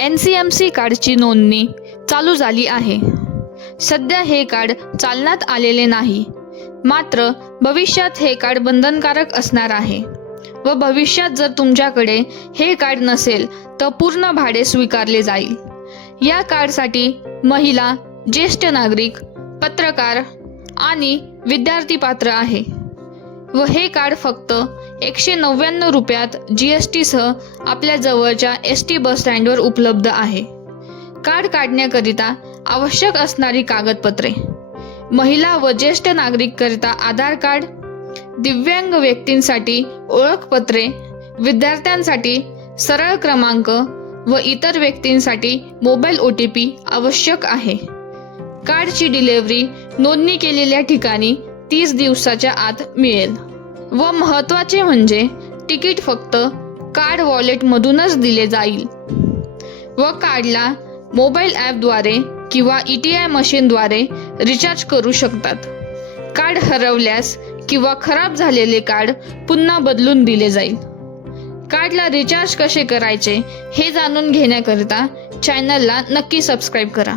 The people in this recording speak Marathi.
NCMC कार्डची नोंदणी चालू झाली आहे। सध्या हे कार्ड चालण्यात आलेले नाही, मात्र भविष्यात हे कार्ड बंधनकारक असणार आहे व भविष्यात जर तुमच्याकडे हे कार्ड नसेल तर पूर्ण भाडे स्वीकारले जाईल। या कार्डसाठी महिला, ज्येष्ठ नागरिक, पत्रकार आणि विद्यार्थी पात्र आहे व हे कार्ड फक्त 199 रुपयात GST सह आपल्या जवळच्या ST बस स्टँडवर उपलब्ध आहे। कार्ड काढण्याकरिता आवश्यक असणारी कागदपत्रे: महिला व ज्येष्ठ नागरिक करिता आधार कार्ड, दिव्यांग व्यक्तींसाठी ओळखपत्रे, विद्यार्थ्यांसाठी सरळ क्रमांक व इतर व्यक्तींसाठी मोबाईल OTP आवश्यक आहे। कार्डची डिलिव्हरी नोंदणी केलेल्या ठिकाणी 30 दिवसाच्या आत मिळेल व महत्त्वाचे म्हणजे तिकीट फक्त कार्ड वॉलेटमधूनच दिले जाईल व कार्डला मोबाईल ॲपद्वारे किंवा ETI मशीनद्वारे रिचार्ज करू शकतात। कार्ड हरवल्यास किंवा खराब झालेले कार्ड पुन्हा बदलून दिले जाईल। कार्डला रिचार्ज कसे करायचे हे जाणून घेण्याकरिता चॅनलला नक्की सबस्क्राईब करा।